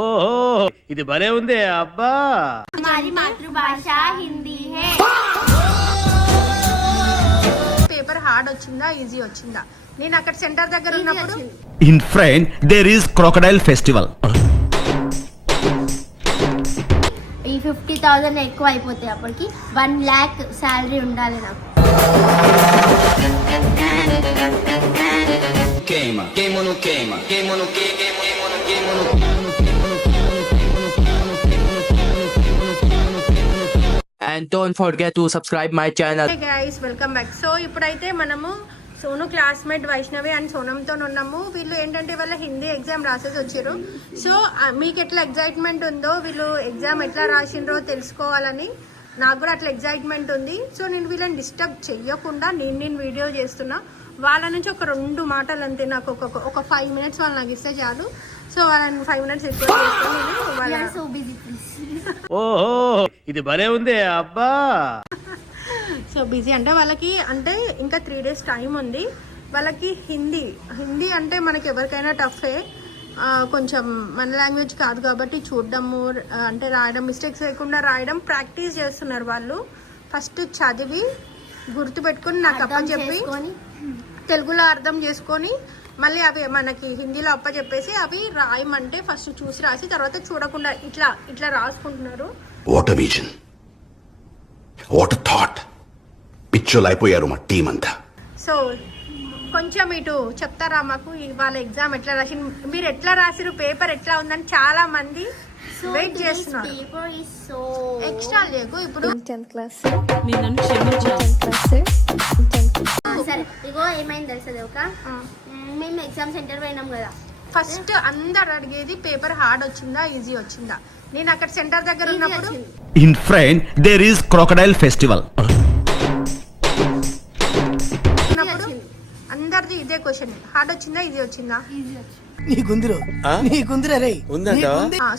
ఓహో ఇది భలే ఉంది అబ్బా. हमारी मातृभाषा हिंदी है. పేపర్ హార్డ్ వచ్చిందా ఈజీ వచ్చిందా? నేను అక్కడ సెంటర్ దగ్గర ఉన్నప్పుడు In front there is crocodile festival. ఈ 50,000 ఎక్కువ అయిపోతాయి. అప్పటికి 1 lakh శాలరీ ఉండాలి నాకు. Queima, queima no queima, queima no queima, queima no queima no. And don't forget to subscribe my channel. Hey guys welcome back. So ఇప్పుడైతే మనము Sonu classmate Vaishnavi and సోనంతో ఉన్నాము. వీళ్ళు ఏంటంటే వాళ్ళ హిందీ ఎగ్జామ్ రాసేసి వచ్చారు. సో మీకు ఎట్లా ఎగ్జైట్మెంట్ ఉందో వీళ్ళు ఎగ్జామ్ ఎట్లా రాసిండ్రో తెలుసుకోవాలని నాకు కూడా అట్లా ఎగ్జైట్మెంట్ ఉంది. సో నేను వీళ్ళని డిస్టర్బ్ చెయ్యకుండా నేను వీడియో చేస్తున్నా. వాళ్ళ నుంచి ఒక 2 మాటలు అంతే, నాకు ఒక 5 minutes వాళ్ళు నాకు ఇస్తే చాలు. సో వాళ్ళని 5 minutes ఎక్కువ ఓహో ఇది భలే ఉంది అబ్బా. సో బిజీ అంటే వాళ్ళకి అంటే ఇంకా 3 days టైం ఉంది. వాళ్ళకి హిందీ అంటే మనకి ఎవరికైనా టఫే. కొంచెం మన లాంగ్వేజ్ కాదు కాబట్టి చూడడము అంటే రాయడం, మిస్టేక్స్ లేకుండా రాయడం ప్రాక్టీస్ చేస్తున్నారు వాళ్ళు. ఫస్ట్ చదివి గుర్తుపెట్టుకుని నాకు అప్పచెప్పి తెలుగులో అర్థం చేసుకొని మళ్ళీ అవి మనకి హిందీలో అప్పచెప్పేసి అవి రాయమంటే ఫస్ట్ చూసి రాసి తర్వాత చూడకుండా ఇట్లా రాసుకుంటున్నారు. What a vision, what a thought. పిచ్చోలు అయిపోయారు మా టీం అంతా. సో కొంచెం ఇటు చెప్తారా మాకు వాళ్ళ ఎగ్జామ్ ఎట్లా రాసి, మీరు ఎట్లా రాసిరు, పేపర్ ఎట్లా ఉందని చాలా మంది వెయిట్ చేస్తున్నారు. ఎక్స్ట్రా లేకు ఇప్పుడు సరే ఇగో ఏమైంది తెలుసా ఒక మేము ఎగ్జామ్ సెంటర్ పోయినాం కదా. ఫస్ట్ అందరు అడిగేది పేపర్ హార్డ్ వచ్చిందా ఈజీ వచ్చిందా? నేను అక్కడ సెంటర్ దగ్గర ఉన్నప్పుడు In front there is crocodile festival. అందరిది ఇదే క్వశ్చన్, హార్డ్ వచ్చిందా ఈజీ వచ్చిందా?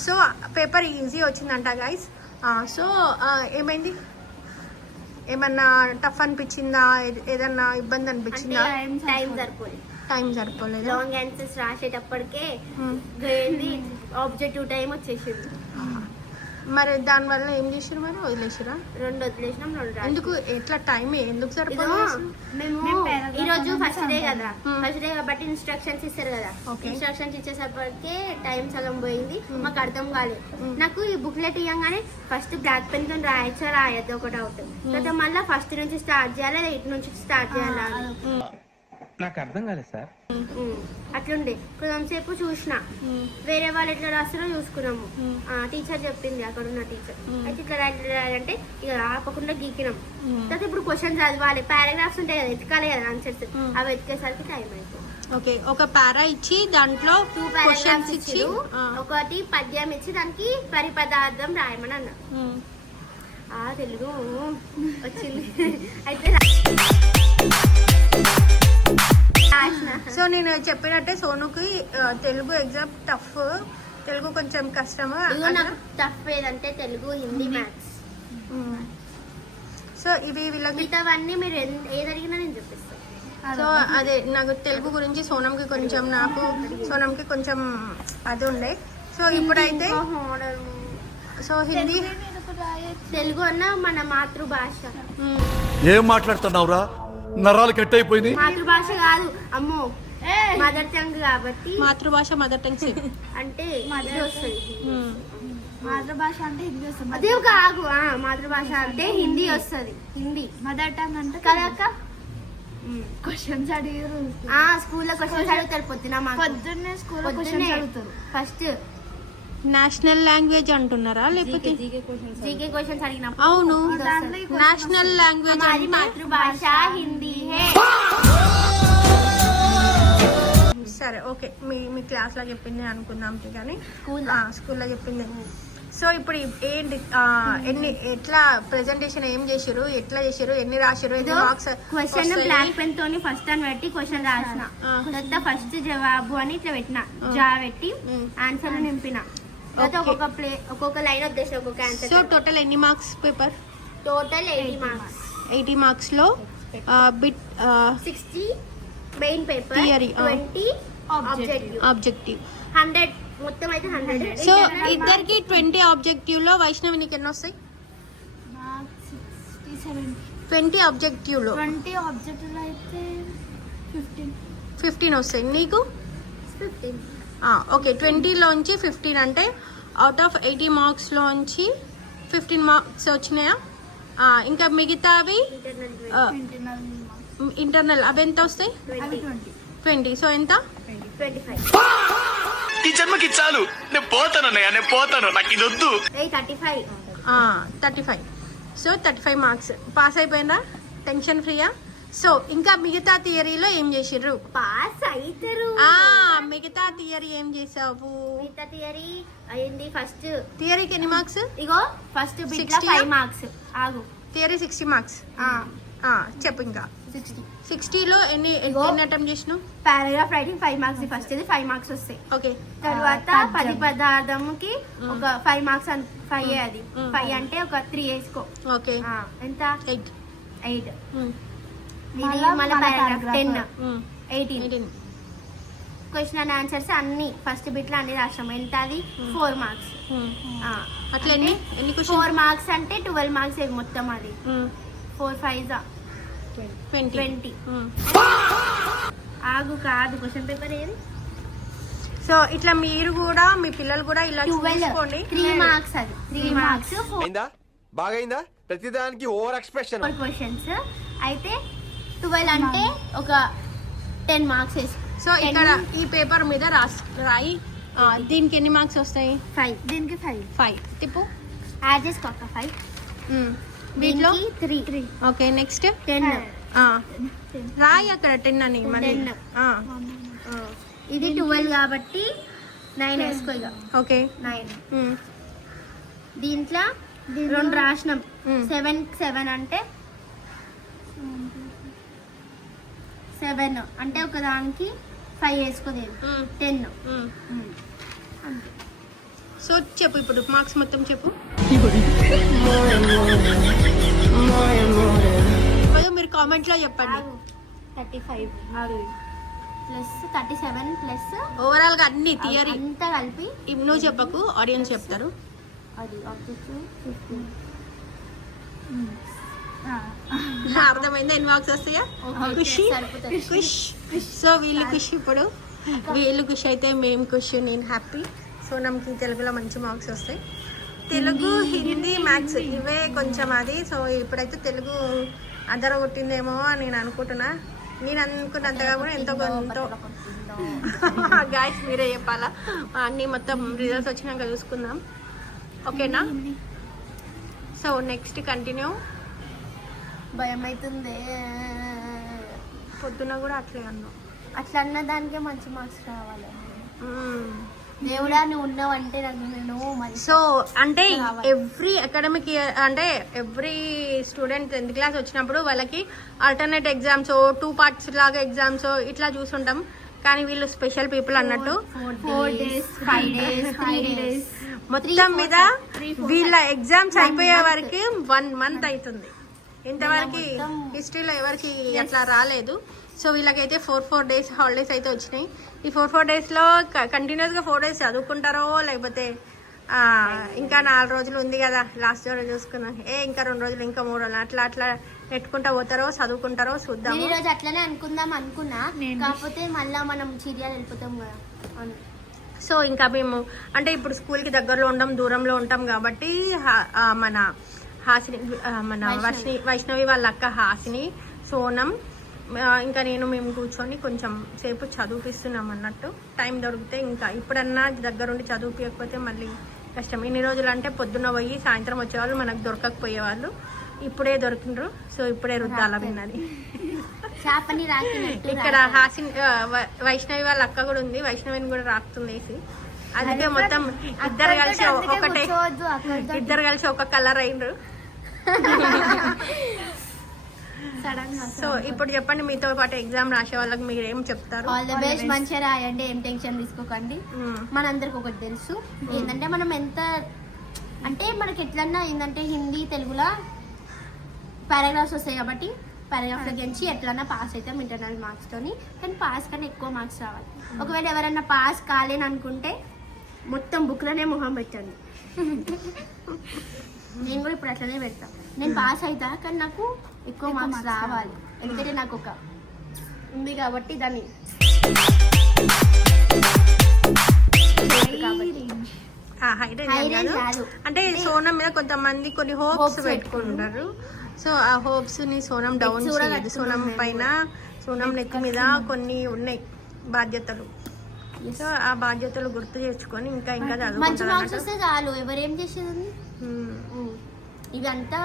సో పేపర్ ఈజీ వచ్చిందంట గైస్. సో ఏమైంది, ఏమన్నా టఫ్ అనిపించిందా, ఏదన్నా ఇబ్బంది అనిపించిందా? టైం సరిపోలేదు. లాంగ్ ఆన్సర్స్ రాసేటప్పటికే ఆబ్జెక్టివ్ టైం వచ్చేసింది. మరి దాని వల్ల ఏం చేసారు, మరి వదిలేసారా? 2 వదిలేసినాం. 2 ఎందుకు ఎట్లా టైం ఎందుకు సరిపోలేదు? మేము ఈ రోజు ఫస్ట్ డే కదా, ఫస్ట్ డే కాబట్టి ఇన్స్ట్రక్షన్స్ ఇస్తారు కదా. ఇన్స్ట్రక్షన్స్ ఇచ్చేసరికి టైం సగం పోయింది, మాకు అర్థం కాలేదు. నాకు ఈ బుక్లెట్ ఇవ్వగానే ఫస్ట్ బ్లాక్ పెన్ తో రాయచ్చా రాయద్దు ఒక డౌట్. తర్వాత మళ్ళీ ఫస్ట్ నుంచి స్టార్ట్ చేయాలి, ఇటు నుంచి స్టార్ట్ చేయాలి. నాకు అర్థం కాలేదు సార్. అట్లుండే కొంచెంసేపు చూసిన, వేరే వాళ్ళు ఎట్లా రాస్తారో చూసుకున్నాము. టీచర్ చెప్పింది, అక్కడ ఉన్న టీచర్ అయితే ఇట్లా రాయాలంటే ఇక ఆపకుండా గీకినాం. తర్వాత ఇప్పుడు క్వశ్చన్ చదవాలి, పారాగ్రాఫ్స్ ఉంటాయి కదా, ఎత్తుకాలి కదా ఆన్సర్స్, అవి ఎత్తుకేసరికి టైం అయిపోయింది. ఓకే, ఒక పారా ఇచ్చి దాంట్లో 2 పారాగ్రాఫ్స్ ఇచ్చి ఒకటి పద్యం ఇచ్చి దానికి పరిపదార్థం రాయమని అన్నా. తెలుగు వచ్చింది అయితే. సో నేను చెప్పినట్టే సోనుకి తెలుగు ఎగ్జామ్ టఫ్, తెలుగు కొంచెం కష్టము. నాకు టఫ్ ఏదంటే తెలుగు, హిందీ, మ్యాథ్స్. సో ఇవి వీళ్ళకి మిగతావన్నీ మీరు ఏది అడిగినా నేను చూపిస్తాను. సో అదే నాకు తెలుగు గురించి సోనంకి కొంచెం, నాకు సోనంకి కొంచెం అది ఉండే. సో ఇప్పుడైతే సో హిందీ తెలుగు అన్న మన మాతృభాష. ఏం మాట్లాడుతున్నావురా, నరాలు కట్ అయిపోయింది. మాతృభాష కాదు అమ్మో, మదర్ టంగ్ కాబట్టి. మాతృభాష మదర్ టంగ్ అంటే వస్తుంది. మాతృభాష అంటే హిందీ వస్తుంది. అదే ఒక ఆగు, మాతృభాష అంటే హిందీ వస్తుంది. హిందీ మదర్ టంగ్ అంటే కదా. క్వశ్చన్స్ అడిగారు స్కూల్లో, క్వశ్చన్స్ అడుగుతారు పొద్దున్నే స్కూల్లో క్వశ్చన్స్ అడుగుతారు. ఫస్ట్ నేషనల్ లాంగ్వేజ్ అంటున్నారా లేకపోతే జీకే క్వశ్చన్స్ అడిగిన? అవును, నేషనల్ లాంగ్వేజ్ మాతృభాష హిందీ హే. సరే ఓకే, మీ క్లాస్ లో చెప్పింది అనుకుందాం కానీ స్కూల్లో చెప్పింది. సో ఇప్పుడు ఏంటి, ఎట్లా ప్రెజెంటేషన్ ఏం చేసారు, ఎట్లా చేసారు, ఎన్ని రాశారు, ఎన్ని మార్క్స్? క్వశ్చన్ బ్లాక్ పెన్ తోని ఫస్ట్ అని పెట్టి క్వశ్చన్ రాసిన, తర్వాత ఫస్ట్ జవాబు అని ఇట్లా పెట్టిన, జా పెట్టి ఆన్సర్ నింపిన, తర్వాత ఒక్కొక్క లైన్ వచ్చేసి ఒక్కొక్క ఆన్సర్. సో టోటల్ ఎన్ని marks paper? Total 80 marks. 80 marks లో bit 60 main paper, theory, 20 objective. 100 మొత్తం అయితే 100. సో ఇద్దరికి 20 ఆబ్జెక్టివ్ లో వైష్ణవి నీకు ఎన్ని వస్తాయి? 20 ఆబ్జెక్టివ్ లో 20 ఆబ్జెక్టివ్ అయితే 15 వస్తాయి. నీకు 15. ఓకే, 20లోంచి 15 అంటే అవుట్ ఆఫ్ 80 మార్క్స్లోంచి 15 మార్క్స్ వచ్చినాయా? ఇంకా మిగతావి ఇంటర్నల్ అవి ఎంత వస్తాయి? 20. సో ఎంత? 25. ఈ జన్మకి చాలు, నేను పోతాను నేను పోతాను, నాకు ఇది వద్దు. 35. 35. సో 35 మార్క్స్ పాస్ అయిపోయినా? టెన్షన్ ఫ్రీయా? సో ఇంకా మిగతా థియరీలో ఏం చేసిర్రు? పాస్ అవుతారు. మిగతా థియరీ ఏం చేసావు? మిగతా థియరీ అయింది. ఫస్ట్ థియరీకి ఎన్ని మార్క్స్? ఇగో ఫస్ట్ బిట్ 5 మార్క్స్. ఆగు. Theory 60 marks. చెప్పు. ఇంకా 60. 60లో ఎన్ని అటెంప్ట్ చేసినావు? Paragraph writing 5 marks. ఫస్ట్ ఇది 5 మార్క్స్ వస్తాయి. ఓకే. తర్వాత పది పదార్థంకి ఒక 5 మార్క్స్. 5 అది 5 అంటే ఒక 3 వేసుకో. ఓకే. ఎంత? 8. ఇది మళ్ళీ పారాగ్రాఫ్ 10, 18. 18. క్వశ్చన్ అండ్ ఆన్సర్స్ అన్ని ఫస్ట్ బిట్ లో అన్ని రాసాం. ఎంత? అది 4 మార్క్స్. అట్లా ఎన్ని 4 మార్క్స్ అంటే 12 మార్క్స్ మొత్తం. అది 4 5 20. ఆగు, కాదు క్వశ్చన్ పేపర్ ఏది? సో ఇట్లా మీరు కూడా మీ పిల్లలు కూడా ఇలా చూసుకోండి. 3 మార్క్స్. అది 3 మార్క్స్. బాగైందా? ప్రతిదానికి ఓవర్ ఎక్స్ప్రెషన్. 4 క్వశ్చన్స్ అయితే 12 అంటే ఒక 10 మార్క్స్ వేసి. సో ఇక్కడ ఈ పేపర్ మీద రాయి. దీనికి ఎన్ని మార్క్స్ వస్తాయి? 5. దీనికి 5. తిప్పు. యాడ్ చేసుకో 5. దీంట్లో 3. ఓకే. నెక్స్ట్ 10. రాయి అక్కడ 10 అని మళ్ళీ. 10. ఇది 12 కాబట్టి 9 వేసుకో. ఇక ఓకే. 9. దీంట్లో 2 రాసినాం. 7 అంటే 7 అంటే ఒక దానికి 5 వేసుకోలేదు. 10. సో చెప్పు ఇప్పుడు మార్క్స్ మొత్తం చెప్పు. మీరు కామెంట్ లో చెప్పండి. 35 ప్లస్ 37 ప్లస్ ఓవరాల్ గా అన్ని థియరీ అంతా కలిపి. నువ్వు చెప్పకు, ఆడియన్స్ చెప్తారు. అది ఆబ్జెక్టివ్ 15. అర్థమైందా? ఎన్ని మార్క్స్ వస్తాయా? ఖుషి. ఖుష్. సో వీళ్ళు ఖుషి. ఇప్పుడు వీళ్ళు ఖుషి అయితే మేము ఖుషి, నేను హ్యాపీ. సో నమ్మకి తెలుగులో మంచి మార్క్స్ వస్తాయి. తెలుగు, హిందీ, మ్యాథ్స్ ఇవే కొంచెం అది. సో ఇప్పుడైతే తెలుగు అదర కొట్టిందేమో అని నేను అనుకుంటున్నా. నేను అనుకున్నంతగా కూడా ఎంతో కొంత గాయస్ మీరే చెప్పాలా. అన్నీ మొత్తం రిజల్ట్స్ వచ్చినాక చూసుకుందాం. ఓకేనా? So next continue. భయం అవుతుంది. పొద్దున కూడా అట్లే అన్నావు. అట్లా అన్న దానికే మంచి మార్క్స్ రావాలి. దేవుడా నువ్వు ఉన్నావంటే నాకు నేను సో అంటే ఎవ్రీ అకాడమిక్ ఇయర్ అంటే ఎవ్రీ స్టూడెంట్ 10th క్లాస్ వచ్చినప్పుడు వాళ్ళకి ఆల్టర్నేట్ ఎగ్జామ్స్ 2 parts లాగా ఎగ్జామ్స్ ఇట్లా చూసుంటాం. కానీ వీళ్ళు స్పెషల్ పీపుల్ అన్నట్టు 4 days 5 days 3 days మొత్తం మీద వీళ్ళ ఎగ్జామ్స్ అయిపోయే వరకు 1 month అవుతుంది. ఇంతవరకు హిస్టరీలో ఎవరికి అట్లా రాలేదు. సో వీళ్ళకైతే 4 days హాలిడేస్ అయితే వచ్చినాయి. ఈ 4 daysలో కంటిన్యూస్గా 4 days చదువుకుంటారో లేకపోతే ఇంకా 4 రోజులు ఉంది కదా లాస్ట్ రోజు చూసుకున్నా, ఇంకా 2 రోజులు ఇంకా 3 రోజులు అట్లా అట్లా పెట్టుకుంటా పోతారో చదువుకుంటారో చూద్దాం. ఈ రోజు అట్లనే అనుకున్నా, కాకపోతే మళ్ళా మనం చీరియాలు వెళ్ళిపోతాం కదా. సో ఇంకా మేము అంటే ఇప్పుడు స్కూల్కి దగ్గరలో ఉంటాం, దూరంలో ఉంటాం కాబట్టి మన హాసిని మన వైష్ణవి వాళ్ళ అక్క హాసిని, సోనం ఇంకా మేము కూర్చొని కొంచెం సేపు చదివిస్తున్నాం అన్నట్టు. టైం దొరికితే ఇంకా ఇప్పుడన్నా దగ్గరుండి చదివిపోయకపోతే మళ్ళీ కష్టం. ఇన్ని రోజులు అంటే పొద్దున్న పోయి సాయంత్రం వచ్చేవాళ్ళు, మనకు దొరకకపోయేవాళ్ళు. ఇప్పుడే దొరికిండ్రు. సో ఇప్పుడే రుద్దాల విన్నది. ఇక్కడ హాసిని వైష్ణవి వాళ్ళ అక్క కూడా ఉంది, వైష్ణవిని కూడా రాకుతుంది వేసి. అందుకే మొత్తం ఇద్దరు కలిసి ఒక కలర్ అయిండ్రు. సో ఇప్పుడు చెప్పండి, మీతో పాటు ఎగ్జామ్ రాసే వాళ్ళకి మీరు ఏం చెప్తారు? ఆల్ ది బెస్ట్, మంచిగా రాయండి, ఏం టెన్షన్ తీసుకోకండి. మనందరికి ఒకటి తెలుసు ఏంటంటే మనం ఎంత అంటే మనకి ఎట్లన్నా ఏంటంటే హిందీ తెలుగులో పారాగ్రాఫ్స్ వస్తాయి కాబట్టి పారాగ్రాఫ్లో గెలిచి ఎట్లన్నా పాస్ అవుతాం ఇంటర్నల్ మార్క్స్తోని. కానీ పాస్ కన్నా ఎక్కువ మార్క్స్ రావాలి. ఒకవేళ ఎవరైనా పాస్ కాలేని అనుకుంటే మొత్తం బుక్లోనే మొహం పెట్టండి. నేను కూడా ఇప్పుడు అట్లనే పెడతా. నేను పాస్ అవుతా కానీ నాకు ఎక్కువ మార్క్స్ రావాలి. ఎందుకంటే నాకు ఒక ఉంది కాబట్టి దాన్ని అంటే సోనం మీద కొంతమంది కొన్ని హోప్స్ పెట్టుకుంటారు. సో ఆ హోప్స్ ని సోనం డౌన్ చేయదు. సోనం పైన సోనం నెత్తి మీద కొన్ని ఉన్నాయి బాధ్యతలు. సో ఆ బాధ్యతలు గుర్తు చేసుకొని ఇంకా ఇంకా మంచి మార్క్స్ వస్తే చాలు. ఎవరేం చేసేది ఇదంతా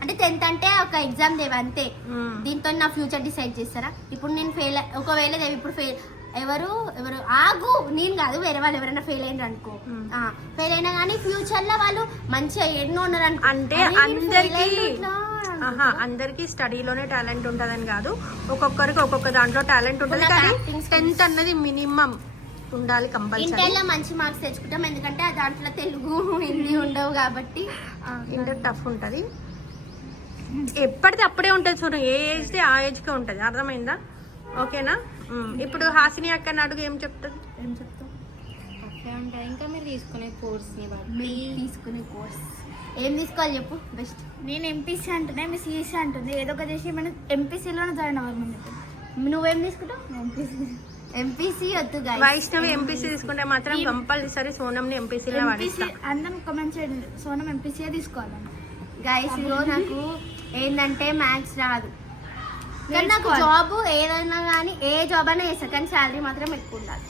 అంటే 10th అంటే ఒక ఎగ్జామ్ దేవి అంతే. దీంతో నా ఫ్యూచర్ డిసైడ్ చేస్తారా? ఇప్పుడు నేను ఫెయిల్ ఒకవేళ దేవి ఇప్పుడు ఫెయిల్ ఎవరు ఆగు నేను కాదు వేరే వాళ్ళు ఎవరైనా ఫెయిల్ అయినారు అనుకో, ఫెయిల్ అయినా కానీ ఫ్యూచర్ లో వాళ్ళు మంచిగా ఎన్నో ఉన్నారు అంటే అందరికి స్టడీలోనే టాలెంట్ ఉంటదని కాదు, ఒక్కొక్కరికి ఒక్కొక్క దాంట్లో టాలెంట్ ఉంటుంది. కానీ 10th అన్నది మినిమం ఉండాలి కంపల్సరీ. ఇంటర్లో మంచి మార్క్స్ తెచ్చుకుంటాం ఎందుకంటే దాంట్లో తెలుగు హిందీ ఉండవు కాబట్టి. ఇంటర్ టఫ్ ఉంటుంది, ఎప్పటిది అప్పుడే ఉంటుంది. చూడు ఏ ఏజ్ది ఆ ఏజ్కే ఉంటుంది. అర్థమైందా? ఓకేనా? ఇప్పుడు హాసిని అక్క అడుగు ఏం చెప్తుంది? ఇంకా మీరు తీసుకునే కోర్స్ ఏం తీసుకోవాలి చెప్పు బెస్ట్. నేను ఎంపీసీ అంటున్నా, మీ సిఎస్సీ అంటుంది. ఏదో ఒక చేసి మనం ఎంపీసీలోనే జాయిన్ అవ్వాలి. నువ్వేం తీసుకుంటావు? ఎంపీసీ వద్దు వైష్ణవి ఎంపీసీ తీసుకుంటే మాత్రం కంపల్సరీ సోనంని ఎంపీసీలో వాడిస్తా. అందరం కమెంట్ చేయండి సోనం ఎంపీసీ తీసుకోవాలని. గైస్ నాకు ఏంటంటే మ్యాథ్స్ రాదు కానీ నాకు జాబ్ ఏదైనా కానీ ఏ జాబ్ అయినా చేస్తా కానీ శాలరీ మాత్రం ఎక్కువ ఉండాలి.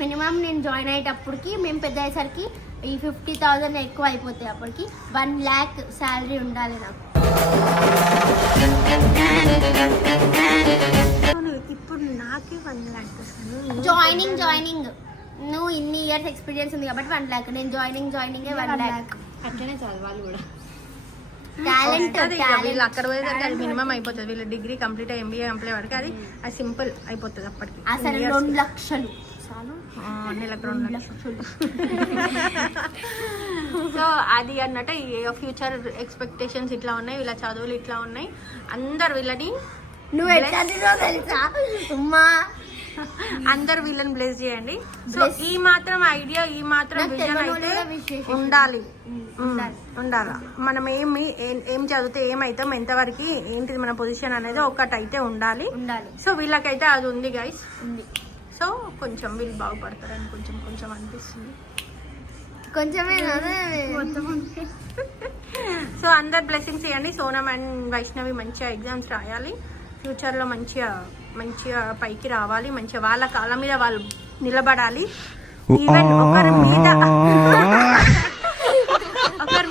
మినిమం నేను జాయిన్ అయ్యేటప్పటికి మేము పెద్ద అయ్యేసరికి ఈ 50,000 ఎక్కువ అయిపోతాయి. అప్పటికి 1 lakh శాలరీ ఉండాలి నాకు. ఇప్పుడు నాకే 1 lakh జాయినింగ్ నువ్వు ఇన్ని ఇయర్స్ ఎక్స్పీరియన్స్ ఉంది కాబట్టి 1 lakh. నేను జాయినింగ్ 1 lakh. అట్లనే చాలు వాళ్ళు కూడా టాలెంట్ వీళ్ళు అక్కడ పోయేసరికి అది మినిమం అయిపోతుంది. వీళ్ళు డిగ్రీ కంప్లీట్ ఎంబీఏ కంప్లీట్ వాడికి అది సింపుల్ అయిపోతుంది అప్పటికి. అసలు 2 లక్షలు నెలకు 2 లక్షలు. సో అది అన్నట్టు ఫ్యూచర్ ఎక్స్పెక్టేషన్స్ ఇట్లా ఉన్నాయి, వీళ్ళ చదువులు ఇట్లా ఉన్నాయి. అందరు వీళ్ళని నువ్వు ఎట్లా తెలుసా అమ్మా అందరు వీళ్ళని బ్లెస్ చేయండి. సో ఈ మాత్రం ఐడియా ఈ మాత్రం విజన్ అయితే ఉండాలి. మనం ఏం చదివితే ఏమైతాం, ఎంతవరకు ఏంటిది మన పొజిషన్ అనేది ఒకటైతే ఉండాలి. సో వీళ్ళకైతే అది ఉంది గైస్. సో కొంచెం వీళ్ళు బాగుపడతారని కొంచెం అనిపిస్తుంది. కొంచెమే సో అందరు బ్లెస్సింగ్స్ ఇవ్వండి. సోనం అండ్ వైష్ణవి మంచిగా ఎగ్జామ్స్ రాయాలి, ఫ్యూచర్లో మంచిగా పైకి రావాలి, మంచిగా వాళ్ళ కాళ్ళ మీద వాళ్ళు నిలబడాలి. ఈవెన్ ఒకరి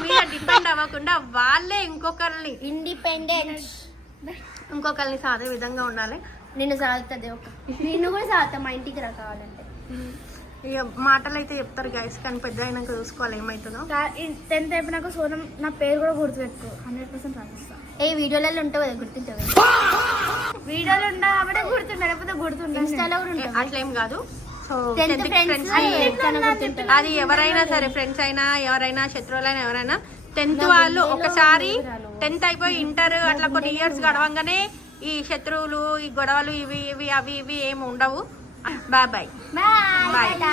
మీద డిపెండ్ అవ్వకుండా వాళ్ళే ఇంకొకరిని ఇంకొకరిని సాధే విధంగా ఉండాలి. నిన్ను సాగుతుంది నిన్ను కూడా సాగుతా మా ఇంటికి రా కావాలంటే. ఇక మాటలు అయితే చెప్తారు గైస్ కానీ పెద్ద అయినాక చూసుకోవాలి ఏమవుతుందో. 10th అయిపోయినాక సోనం నా పేరు కూడా గుర్తుపెట్టుకో. 100% రాసిస్తా. ఏ వీడియోలలో ఉంటావు కదా గుర్తుంటావు. వీడియోలు ఉండా కాబట్టి గుర్తుంటా, లేకపోతే గుర్తుంటా. ఇన్స్టాలో కూడా ఉంటావు. అట్లేం కాదు. సో ఫ్రెండ్స్ అది ఎవరైనా సరే, ఫ్రెండ్స్ అయినా ఎవరైనా శత్రువులైనా ఎవరైనా 10th వాళ్ళు ఒకసారి 10th అయిపోయి ఇంటర్ అట్లా కొన్ని ఇయర్స్ గడవంగానే ఈ శత్రువులు ఈ గొడవలు ఇవి అవి ఏమి ఉండవు. బాయ్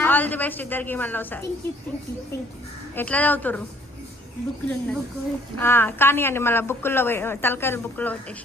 ఆల్ ది బెస్ట్ ఇద్దరికి. మళ్ళీ ఒకసారి ఎట్లా చదువుతుర్రు? బుక్లు కానీ అండి మళ్ళీ బుక్కుల్లో తలకాయలు బుక్కుల్లో పెట్టేసి